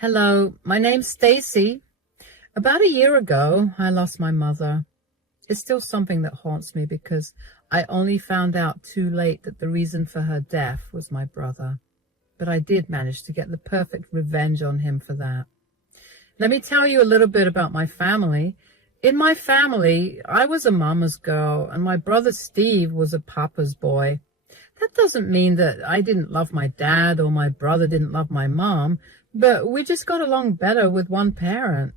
Hello, my name's Stacy. About a year ago, I lost my mother. It's still something that haunts me because I only found out too late that the reason for her death was my brother. But I did manage to get the perfect revenge on him for that. Let me tell you a little bit about my family. In my family, I was a mama's girl, and my brother Steve was a papa's boy. That doesn't mean that I didn't love my dad or my brother didn't love my mom, but we just got along better with one parent.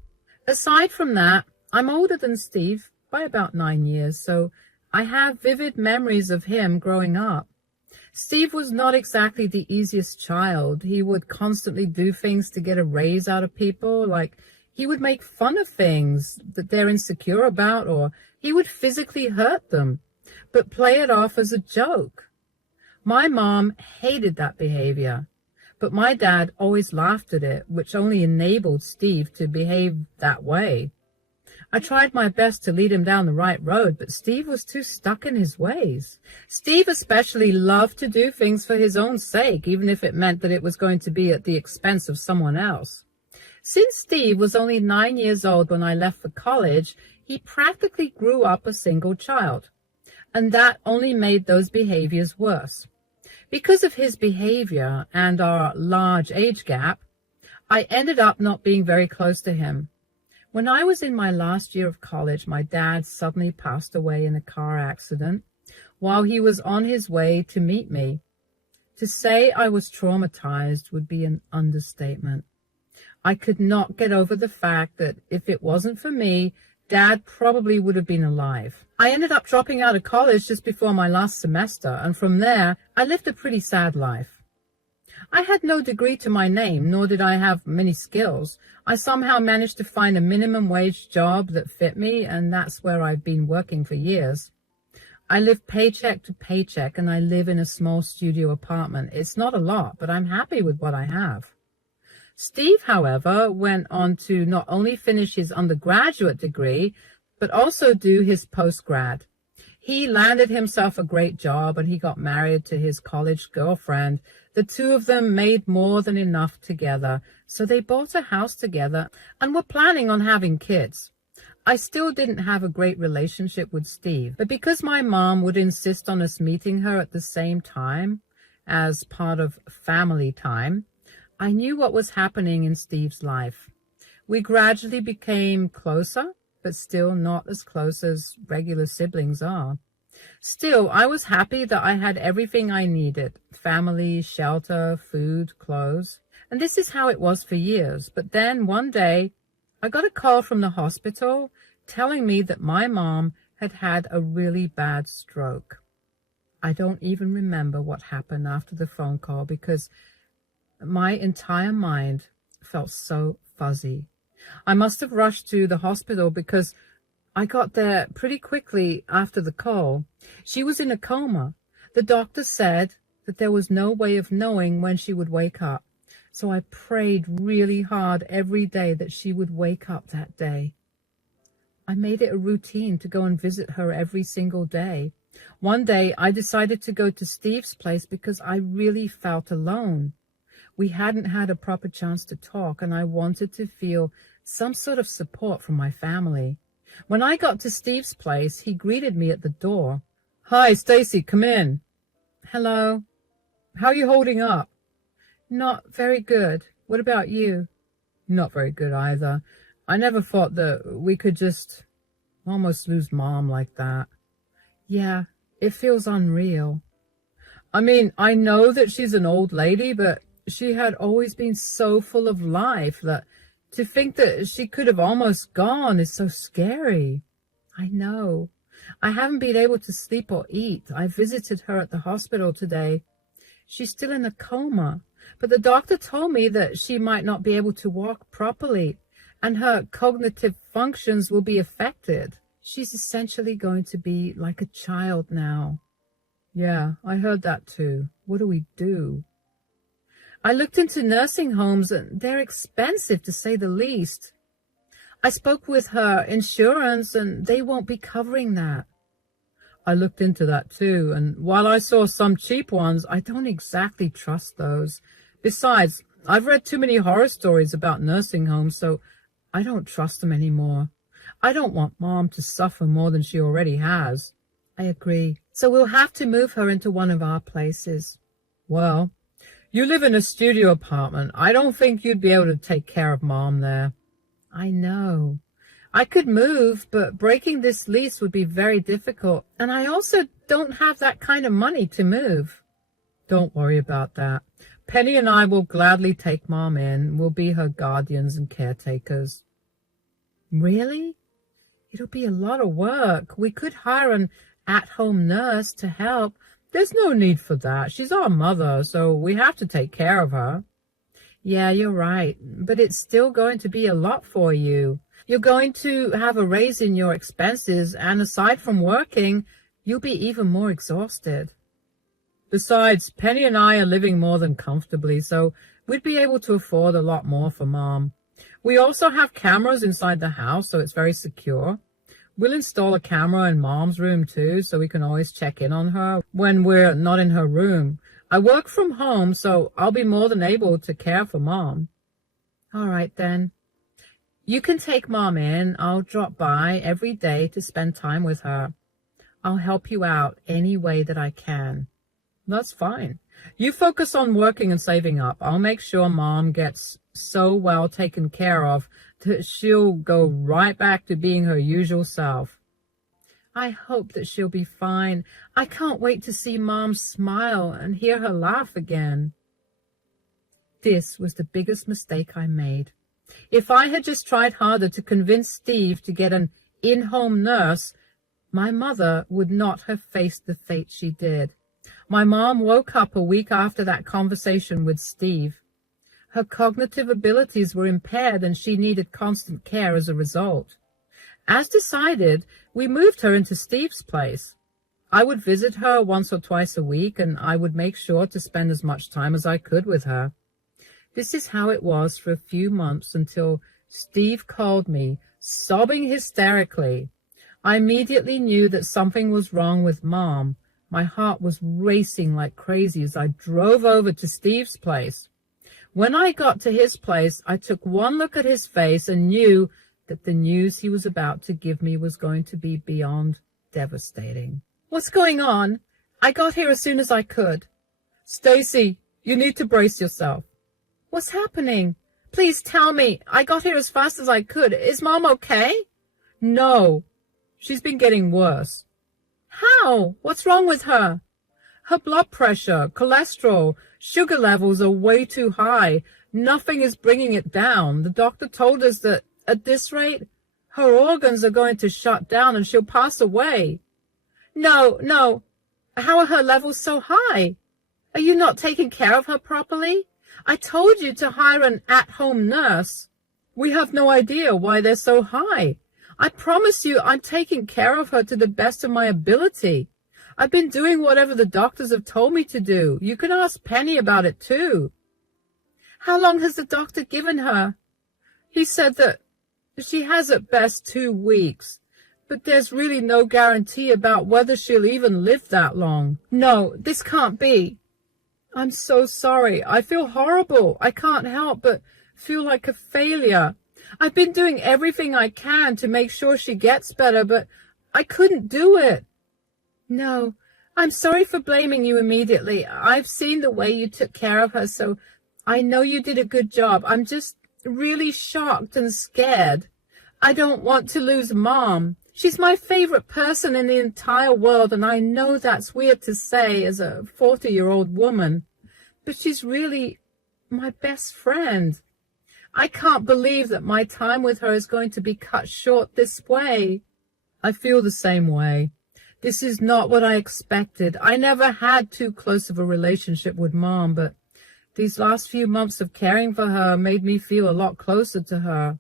Aside from that, I'm older than Steve by about 9 years, so I have vivid memories of him growing up. Steve was not exactly the easiest child. He would constantly do things to get a raise out of people, like he would make fun of things that they're insecure about, or he would physically hurt them, but play it off as a joke. My mom hated that behavior, but my dad always laughed at it, which only enabled Steve to behave that way. I tried my best to lead him down the right road, but Steve was too stuck in his ways. Steve especially loved to do things for his own sake, even if it meant that it was going to be at the expense of someone else. Since Steve was only 9 years old when I left for college, he practically grew up a single child, and that only made those behaviors worse. Because of his behavior and our large age gap, I ended up not being very close to him. When I was in my last year of college, my dad suddenly passed away in a car accident while he was on his way to meet me. To say I was traumatized would be an understatement. I could not get over the fact that if it wasn't for me, Dad probably would have been alive. I ended up dropping out of college just before my last semester, and from there, I lived a pretty sad life. I had no degree to my name, nor did I have many skills. I somehow managed to find a minimum wage job that fit me, and that's where I've been working for years. I live paycheck to paycheck, and I live in a small studio apartment. It's not a lot, but I'm happy with what I have. Steve, however, went on to not only finish his undergraduate degree, but also do his postgrad. He landed himself a great job and he got married to his college girlfriend. The two of them made more than enough together, so they bought a house together and were planning on having kids. I still didn't have a great relationship with Steve, but because my mom would insist on us meeting her at the same time as part of family time, I knew what was happening in Steve's life. We gradually became closer, but still not as close as regular siblings are. Still, I was happy that I had everything I needed: family, shelter, food, clothes. And this is how it was for years. But then one day, I got a call from the hospital telling me that my mom had had a really bad stroke. I don't even remember what happened after the phone call because my entire mind felt so fuzzy. I must have rushed to the hospital because I got there pretty quickly after the call. She was in a coma. The doctor said that there was no way of knowing when she would wake up. So I prayed really hard every day that she would wake up that day. I made it a routine to go and visit her every single day. One day I decided to go to Steve's place because I really felt alone. We hadn't had a proper chance to talk, and I wanted to feel some sort of support from my family. When I got to Steve's place, he greeted me at the door. "Hi, Stacy, come in." "Hello. How are you holding up?" "Not very good. What about you?" "Not very good either. I never thought that we could just almost lose Mom like that." "Yeah, it feels unreal." "I mean, I know that she's an old lady, but she had always been so full of life that to think that she could have almost gone is so scary." "I know. I haven't been able to sleep or eat. I visited her at the hospital today. She's still in a coma, but the doctor told me that she might not be able to walk properly and her cognitive functions will be affected. She's essentially going to be like a child now." "Yeah, I heard that too. What do we do?" I looked into nursing homes, and they're expensive to say the least. I spoke with her insurance, and they won't be covering that. I looked into that too, and while I saw some cheap ones, I don't exactly trust those. Besides, I've read too many horror stories about nursing homes, so I don't trust them anymore. I don't want Mom to suffer more than she already has. I agree. So we'll have to move her into one of our places. Well, you live in a studio apartment. I don't think you'd be able to take care of Mom there. I know. I could move, but breaking this lease would be very difficult, and I also don't have that kind of money to move. Don't worry about that. Penny and I will gladly take Mom in. We'll be her guardians and caretakers. Really? It'll be a lot of work. We could hire an at-home nurse to help. There's no need for that. She's our mother, so we have to take care of her. Yeah, you're right, but it's still going to be a lot for you. You're going to have a raise in your expenses, and aside from working, you'll be even more exhausted. Besides, Penny and I are living more than comfortably, so we'd be able to afford a lot more for Mom. We also have cameras inside the house, so it's very secure. We'll install a camera in Mom's room, too, so we can always check in on her when we're not in her room. I work from home, so I'll be more than able to care for Mom. All right, then. You can take Mom in. I'll drop by every day to spend time with her. I'll help you out any way that I can. That's fine. You focus on working and saving up. I'll make sure Mom gets so well taken care of that she'll go right back to being her usual self. I hope that she'll be fine. I can't wait to see Mom smile and hear her laugh again. This was the biggest mistake I made. If I had just tried harder to convince Steve to get an in-home nurse, my mother would not have faced the fate she did. My mom woke up a week after that conversation with Steve. Her cognitive abilities were impaired and she needed constant care as a result. As decided, we moved her into Steve's place. I would visit her once or twice a week, and I would make sure to spend as much time as I could with her. This is how it was for a few months until Steve called me, sobbing hysterically. I immediately knew that something was wrong with Mom. My heart was racing like crazy as I drove over to Steve's place. When I got to his place, I took one look at his face and knew that the news he was about to give me was going to be beyond devastating. What's going on? I got here as soon as I could. Stacy, you need to brace yourself. What's happening? Please tell me. I got here as fast as I could. Is Mom okay? No. She's been getting worse. How? What's wrong with her? Her blood pressure, cholesterol, sugar levels are way too high. Nothing is bringing it down. The doctor told us that at this rate, her organs are going to shut down and she'll pass away. No. How are her levels so high? Are you not taking care of her properly? I told you to hire an at-home nurse. We have no idea why they're so high. I promise you I'm taking care of her to the best of my ability. I've been doing whatever the doctors have told me to do. You can ask Penny about it too. How long has the doctor given her? He said that she has at best 2 weeks, but there's really no guarantee about whether she'll even live that long. No, this can't be. I'm so sorry. I feel horrible. I can't help but feel like a failure. I've been doing everything I can to make sure she gets better, but I couldn't do it. No, I'm sorry for blaming you immediately. I've seen the way you took care of her, so I know you did a good job. I'm just really shocked and scared. I don't want to lose Mom. She's my favorite person in the entire world, and I know that's weird to say as a 40-year-old woman, but she's really my best friend. I can't believe that my time with her is going to be cut short this way. I feel the same way. This is not what I expected. I never had too close of a relationship with Mom, but these last few months of caring for her made me feel a lot closer to her.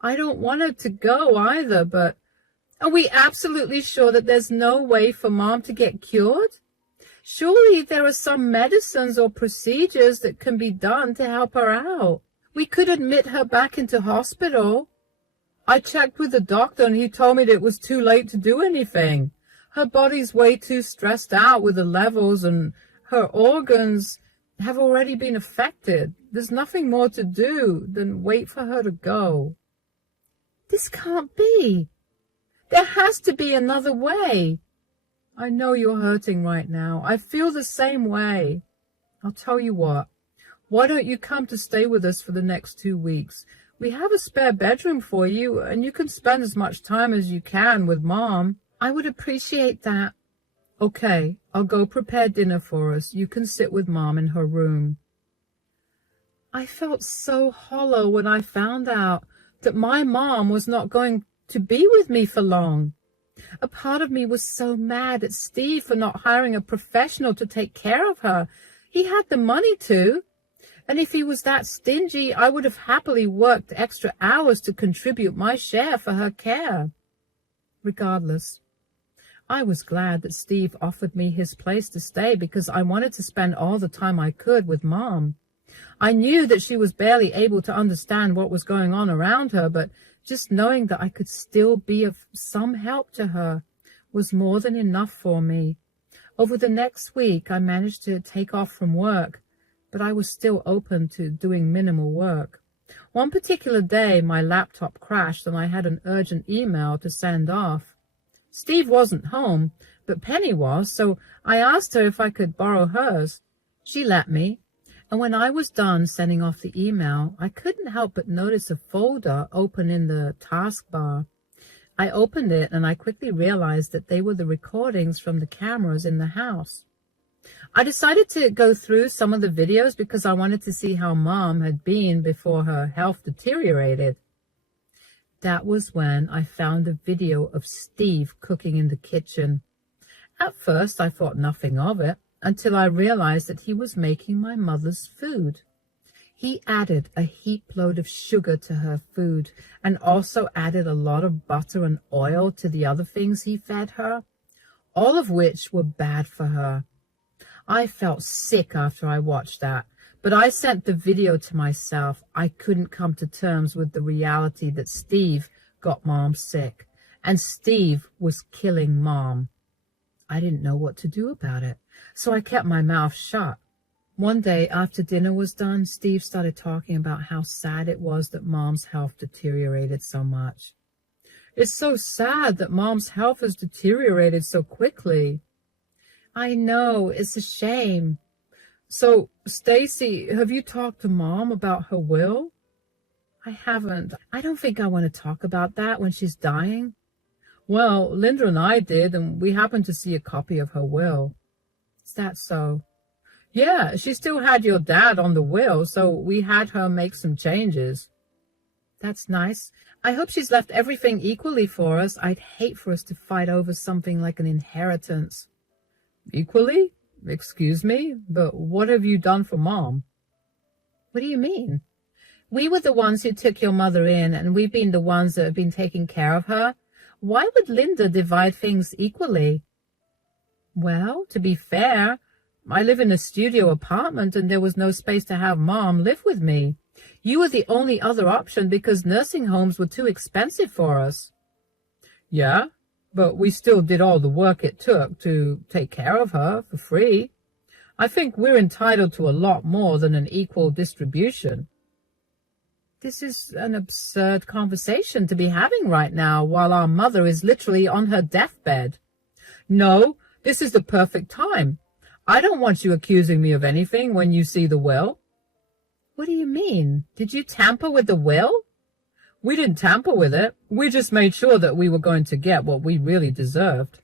I don't want her to go either, but are we absolutely sure that there's no way for Mom to get cured? Surely there are some medicines or procedures that can be done to help her out. We could admit her back into hospital. I checked with the doctor and he told me that it was too late to do anything. Her body's way too stressed out with the levels and her organs, have already been affected. There's nothing more to do than wait for her to go. This can't be. There has to be another way. I know you're hurting right now. I feel the same way. I'll tell you what. Why don't you come to stay with us for the next 2 weeks? We have a spare bedroom for you, and you can spend as much time as you can with Mom. I would appreciate that. Okay, I'll go prepare dinner for us. You can sit with Mom in her room. I felt so hollow when I found out that my mom was not going to be with me for long. A part of me was so mad at Steve for not hiring a professional to take care of her. He had the money to. And if he was that stingy, I would have happily worked extra hours to contribute my share for her care. Regardless, I was glad that Steve offered me his place to stay because I wanted to spend all the time I could with Mom. I knew that she was barely able to understand what was going on around her, but just knowing that I could still be of some help to her was more than enough for me. Over the next week, I managed to take off from work, but I was still open to doing minimal work. One particular day, my laptop crashed and I had an urgent email to send off. Steve wasn't home, but Penny was, so I asked her if I could borrow hers. She let me, and when I was done sending off the email, I couldn't help but notice a folder open in the taskbar. I opened it, and I quickly realized that they were the recordings from the cameras in the house. I decided to go through some of the videos because I wanted to see how Mom had been before her health deteriorated. That was when I found a video of Steve cooking in the kitchen. At first, I thought nothing of it, until I realized that he was making my mother's food. He added a heap load of sugar to her food, and also added a lot of butter and oil to the other things he fed her, all of which were bad for her. I felt sick after I watched that, but I sent the video to myself. I couldn't come to terms with the reality that Steve got Mom sick, and Steve was killing Mom. I didn't know what to do about it, so I kept my mouth shut. One day after dinner was done, Steve started talking about how sad it was that Mom's health deteriorated so much. It's so sad that Mom's health has deteriorated so quickly. I know, it's a shame. So, Stacy, have you talked to Mom about her will? I haven't. I don't think I want to talk about that when she's dying. Well, Linda and I did, and we happened to see a copy of her will. Is that so? Yeah, she still had your dad on the will, so we had her make some changes. That's nice. I hope she's left everything equally for us. I'd hate for us to fight over something like an inheritance. Equally? Excuse me, but what have you done for Mom? What do you mean? We were the ones who took your mother in, and we've been the ones that have been taking care of her. Why would Linda divide things equally? Well, to be fair, I live in a studio apartment, and there was no space to have Mom live with me. You were the only other option because nursing homes were too expensive for us. Yeah? But we still did all the work it took to take care of her for free. I think we're entitled to a lot more than an equal distribution. This is an absurd conversation to be having right now while our mother is literally on her deathbed. No, this is the perfect time. I don't want you accusing me of anything when you see the will. What do you mean? Did you tamper with the will? We didn't tamper with it. We just made sure that we were going to get what we really deserved.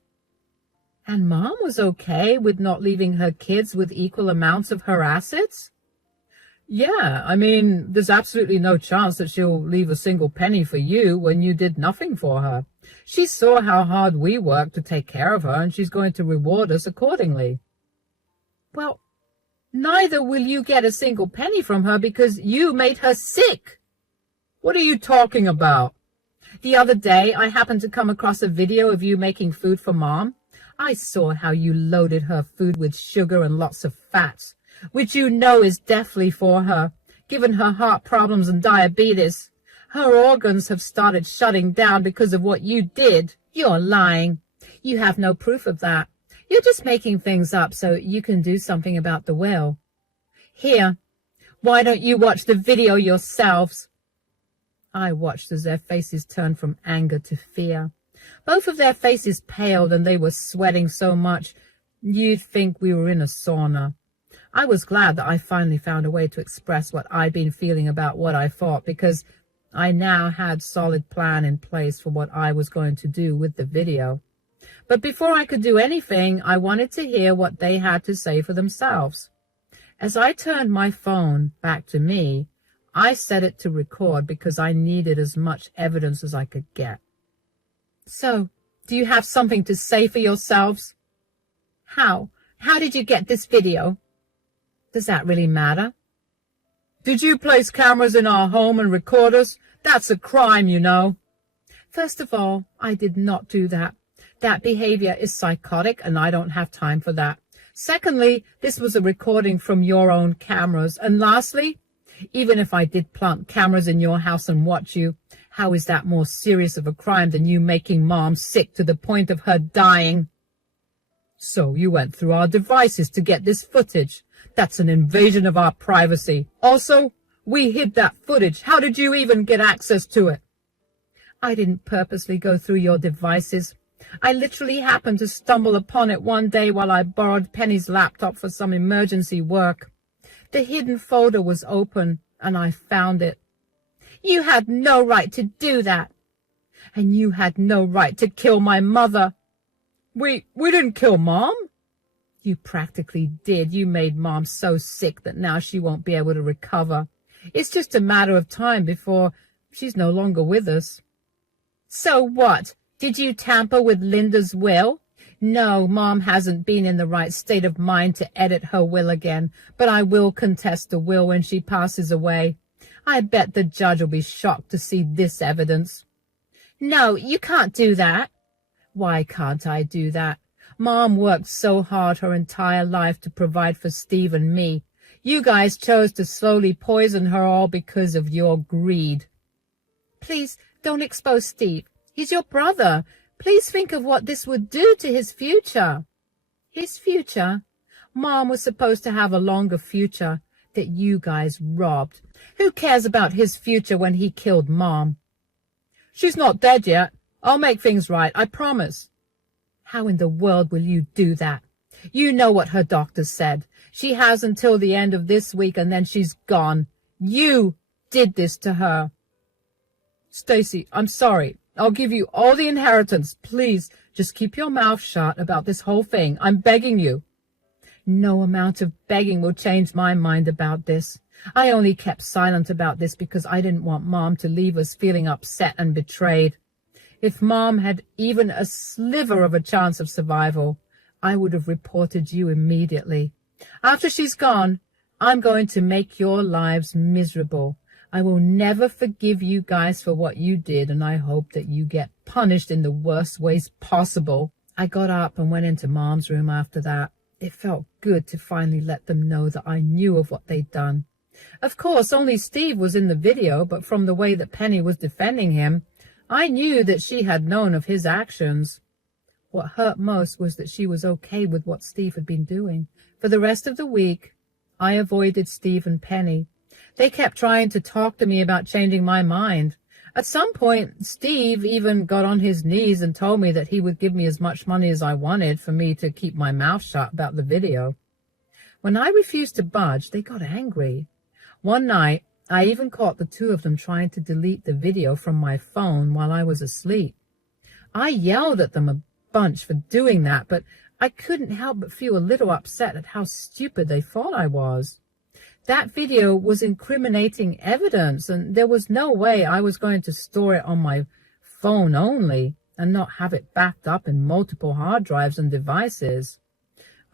And Mom was okay with not leaving her kids with equal amounts of her assets? Yeah, I mean, there's absolutely no chance that she'll leave a single penny for you when you did nothing for her. She saw how hard we worked to take care of her, and she's going to reward us accordingly. Well, neither will you get a single penny from her because you made her sick. What are you talking about? The other day, I happened to come across a video of you making food for Mom. I saw how you loaded her food with sugar and lots of fat, which you know is deathly for her, given her heart problems and diabetes. Her organs have started shutting down because of what you did. You're lying. You have no proof of that. You're just making things up so you can do something about the will. Here, why don't you watch the video yourselves? I watched as their faces turned from anger to fear. Both of their faces paled and they were sweating so much you'd think we were in a sauna. I was glad that I finally found a way to express what I'd been feeling about what I thought, because I now had a solid plan in place for what I was going to do with the video. But before I could do anything, I wanted to hear what they had to say for themselves. As I turned my phone back to me, I set it to record because I needed as much evidence as I could get. So, do you have something to say for yourselves? How did you get this video? Does that really matter? Did you place cameras in our home and record us? That's a crime, you know. First of all, I did not do that. That behavior is psychotic and I don't have time for that. Secondly, this was a recording from your own cameras. And lastly, even if I did plant cameras in your house and watch you, how is that more serious of a crime than you making Mom sick to the point of her dying? So you went through our devices to get this footage. That's an invasion of our privacy. Also, we hid that footage. How did you even get access to it? I didn't purposely go through your devices. I literally happened to stumble upon it one day while I borrowed Penny's laptop for some emergency work. The hidden folder was open, and I found it. You had no right to do that. And you had no right to kill my mother. We didn't kill Mom. You practically did. You made Mom so sick that now she won't be able to recover. It's just a matter of time before she's no longer with us. So what? Did you tamper with Linda's will? No, Mom hasn't been in the right state of mind to edit her will again, but I will contest the will when she passes away. I bet the judge will be shocked to see this evidence. No, you can't do that. Why can't I do that? Mom worked so hard her entire life to provide for Steve and me. You guys chose to slowly poison her all because of your greed. Please don't expose Steve. He's your brother. Please think of what this would do to his future. His future? Mom was supposed to have a longer future that you guys robbed. Who cares about his future when he killed Mom? She's not dead yet. I'll make things right, I promise. How in the world will you do that? You know what her doctor said. She has until the end of this week and then she's gone. You did this to her. Stacy, I'm sorry. I'll give you all the inheritance. Please, just keep your mouth shut about this whole thing. I'm begging you. No amount of begging will change my mind about this. I only kept silent about this because I didn't want Mom to leave us feeling upset and betrayed. If Mom had even a sliver of a chance of survival, I would have reported you immediately. After she's gone, I'm going to make your lives miserable. I will never forgive you guys for what you did, and I hope that you get punished in the worst ways possible. I got up and went into Mom's room after that. It felt good to finally let them know that I knew of what they'd done. Of course, only Steve was in the video, but from the way that Penny was defending him, I knew that she had known of his actions. What hurt most was that she was okay with what Steve had been doing. For the rest of the week, I avoided Steve and Penny. They kept trying to talk to me about changing my mind. At some point, Steve even got on his knees and told me that he would give me as much money as I wanted for me to keep my mouth shut about the video. When I refused to budge, they got angry. One night, I even caught the two of them trying to delete the video from my phone while I was asleep. I yelled at them a bunch for doing that, but I couldn't help but feel a little upset at how stupid they thought I was. That video was incriminating evidence, and there was no way I was going to store it on my phone only and not have it backed up in multiple hard drives and devices.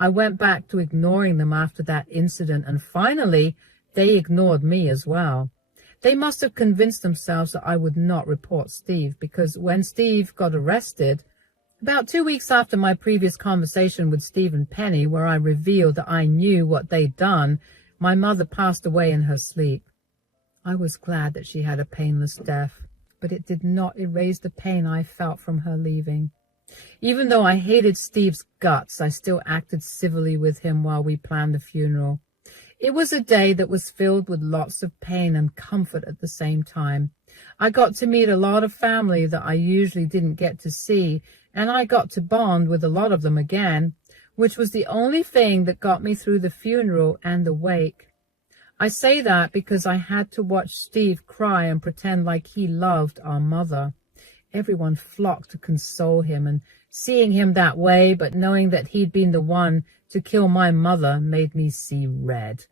I went back to ignoring them after that incident, and finally, they ignored me as well. They must have convinced themselves that I would not report Steve, because when Steve got arrested, about 2 weeks after my previous conversation with Steve and Penny, where I revealed that I knew what they'd done, my mother passed away in her sleep. I was glad that she had a painless death, but it did not erase the pain I felt from her leaving. Even though I hated Steve's guts, I still acted civilly with him while we planned the funeral. It was a day that was filled with lots of pain and comfort at the same time. I got to meet a lot of family that I usually didn't get to see, and I got to bond with a lot of them again, which was the only thing that got me through the funeral and the wake. I say that because I had to watch Steve cry and pretend like he loved our mother. Everyone flocked to console him, and seeing him that way, but knowing that he'd been the one to kill my mother, made me see red.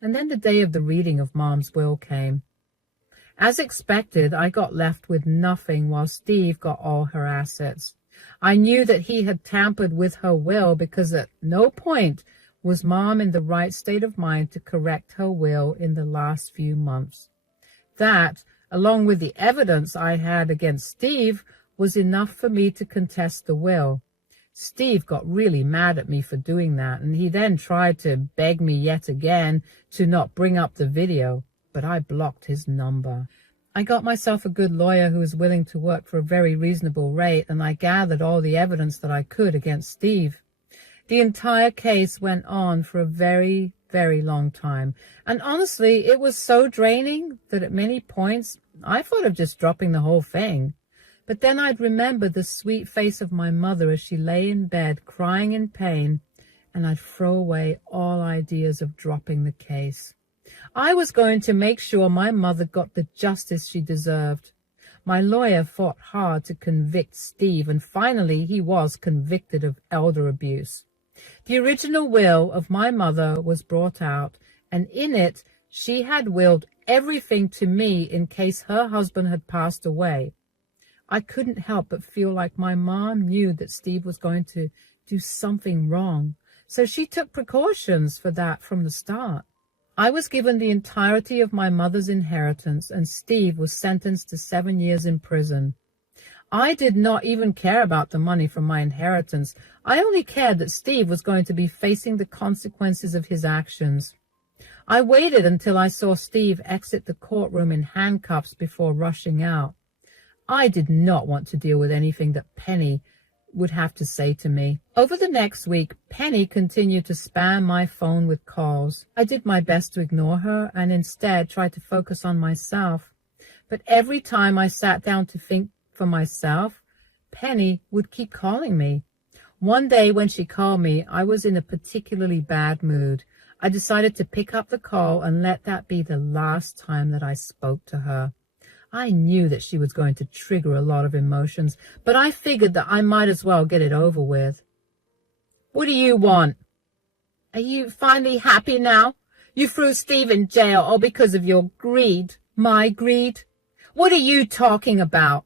And then the day of the reading of Mom's will came. As expected, I got left with nothing while Steve got all her assets. I knew that he had tampered with her will because at no point was Mom in the right state of mind to correct her will in the last few months. That, along with the evidence I had against Steve, was enough for me to contest the will. Steve got really mad at me for doing that, and he then tried to beg me yet again to not bring up the video, but I blocked his number. I got myself a good lawyer who was willing to work for a very reasonable rate, and I gathered all the evidence that I could against Steve. The entire case went on for a very, very long time, and honestly, it was so draining that at many points I thought of just dropping the whole thing. But then I'd remember the sweet face of my mother as she lay in bed crying in pain, and I'd throw away all ideas of dropping the case. I was going to make sure my mother got the justice she deserved. My lawyer fought hard to convict Steve, and finally he was convicted of elder abuse. The original will of my mother was brought out, and in it she had willed everything to me in case her husband had passed away. I couldn't help but feel like my mom knew that Steve was going to do something wrong, so she took precautions for that from the start. I was given the entirety of my mother's inheritance, and Steve was sentenced to 7 years in prison. I did not even care about the money from my inheritance. I only cared that Steve was going to be facing the consequences of his actions. I waited until I saw Steve exit the courtroom in handcuffs before rushing out. I did not want to deal with anything that Penny would have to say to me. Over the next week, Penny continued to spam my phone with calls. I did my best to ignore her and instead tried to focus on myself. But every time I sat down to think for myself, Penny would keep calling me. One day when she called me, I was in a particularly bad mood. I decided to pick up the call and let that be the last time that I spoke to her. I knew that she was going to trigger a lot of emotions, but I figured that I might as well get it over with. What do you want? Are you finally happy now? You threw Steve in jail all because of your greed. My greed? What are you talking about?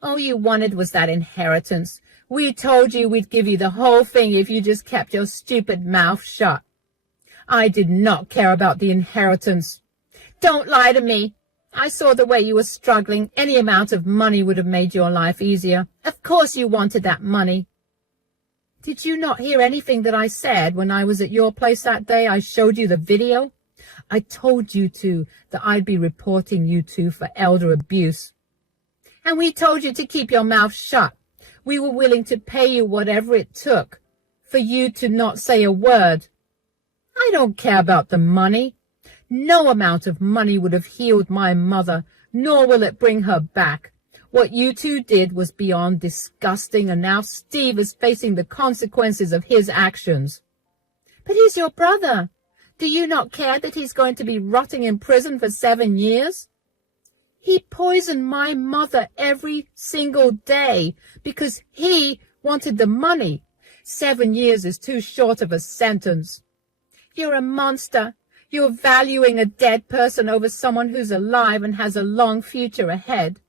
All you wanted was that inheritance. We told you we'd give you the whole thing if you just kept your stupid mouth shut. I did not care about the inheritance. Don't lie to me. I saw the way you were struggling. Any amount of money would have made your life easier. Of course you wanted that money. Did you not hear anything that I said when I was at your place that day I showed you the video? I told you that I'd be reporting you two for elder abuse. And we told you to keep your mouth shut. We were willing to pay you whatever it took for you to not say a word. I don't care about the money. No amount of money would have healed my mother, nor will it bring her back. What you two did was beyond disgusting, and now Steve is facing the consequences of his actions. But he's your brother. Do you not care that he's going to be rotting in prison for 7 years? He poisoned my mother every single day because he wanted the money. 7 years is too short of a sentence. You're a monster. You're valuing a dead person over someone who's alive and has a long future ahead.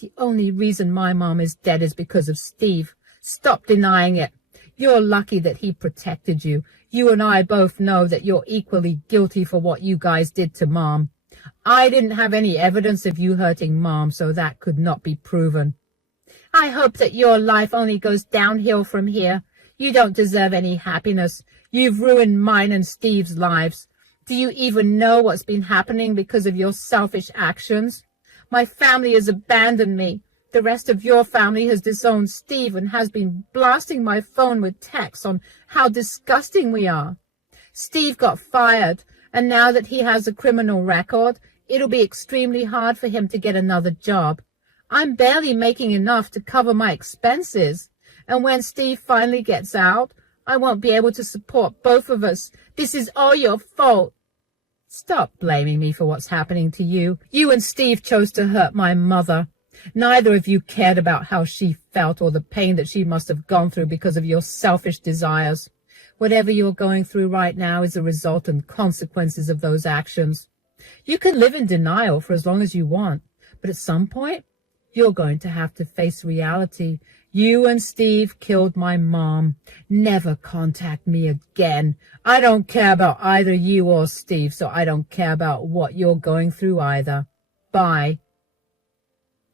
The only reason my mom is dead is because of Steve. Stop denying it. You're lucky that he protected you. You and I both know that you're equally guilty for what you guys did to Mom. I didn't have any evidence of you hurting Mom, so that could not be proven. I hope that your life only goes downhill from here. You don't deserve any happiness. You've ruined mine and Steve's lives. Do you even know what's been happening because of your selfish actions? My family has abandoned me. The rest of your family has disowned Steve and has been blasting my phone with texts on how disgusting we are. Steve got fired, and now that he has a criminal record, it'll be extremely hard for him to get another job. I'm barely making enough to cover my expenses, and when Steve finally gets out, I won't be able to support both of us. This is all your fault. Stop blaming me for what's happening to you. You and Steve chose to hurt my mother. Neither of you cared about how she felt or the pain that she must have gone through because of your selfish desires. Whatever you're going through right now is a result and consequences of those actions. You can live in denial for as long as you want, but at some point, you're going to have to face reality. You and Steve killed my mom. Never contact me again. I don't care about either you or Steve, so I don't care about what you're going through either. Bye.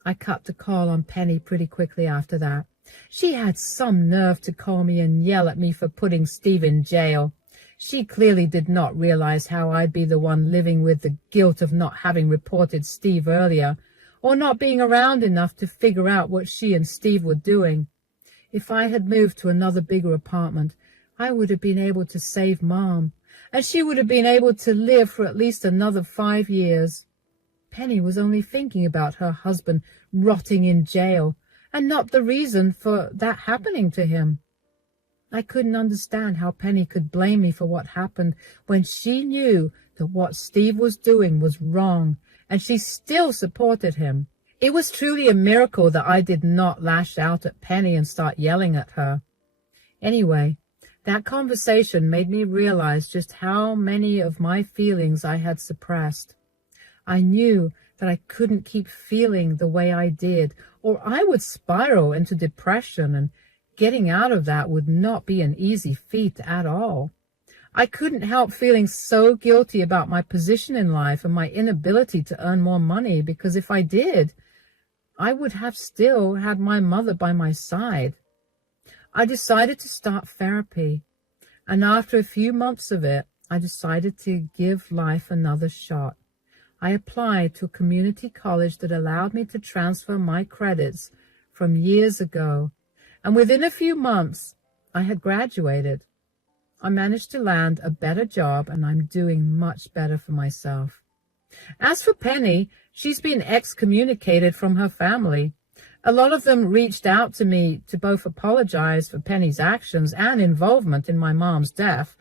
I cut the call on Penny pretty quickly after that. She had some nerve to call me and yell at me for putting Steve in jail. She clearly did not realize how I'd be the one living with the guilt of not having reported Steve earlier, or not being around enough to figure out what she and Steve were doing. If I had moved to another bigger apartment, I would have been able to save Mom, and she would have been able to live for at least another 5 years. Penny was only thinking about her husband rotting in jail, and not the reason for that happening to him. I couldn't understand how Penny could blame me for what happened when she knew that what Steve was doing was wrong, and she still supported him. It was truly a miracle that I did not lash out at Penny and start yelling at her. Anyway, that conversation made me realize just how many of my feelings I had suppressed. I knew that I couldn't keep feeling the way I did, or I would spiral into depression, and getting out of that would not be an easy feat at all. I couldn't help feeling so guilty about my position in life and my inability to earn more money, because if I did, I would have still had my mother by my side. I decided to start therapy, and after a few months of it, I decided to give life another shot. I applied to a community college that allowed me to transfer my credits from years ago, and within a few months, I had graduated. I managed to land a better job, and I'm doing much better for myself. As for Penny, she's been excommunicated from her family. A lot of them reached out to me to both apologize for Penny's actions and involvement in my mom's death,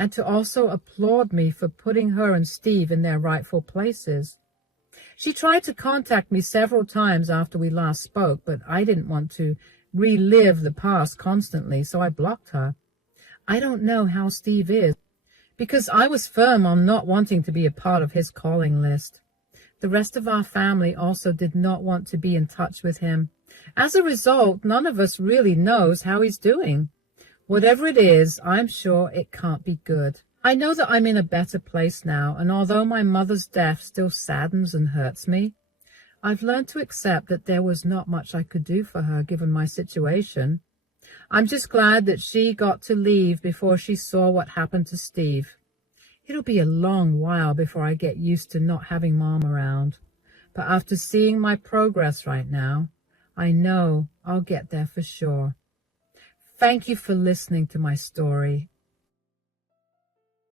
and to also applaud me for putting her and Steve in their rightful places. She tried to contact me several times after we last spoke, but I didn't want to relive the past constantly, so I blocked her. I don't know how Steve is, because I was firm on not wanting to be a part of his calling list. The rest of our family also did not want to be in touch with him. As a result, none of us really knows how he's doing. Whatever it is, I'm sure it can't be good. I know that I'm in a better place now, and although my mother's death still saddens and hurts me, I've learned to accept that there was not much I could do for her given my situation. I'm just glad that she got to leave before she saw what happened to Steve. It'll be a long while before I get used to not having Mom around, but after seeing my progress right now, I know I'll get there for sure. Thank you for listening to my story.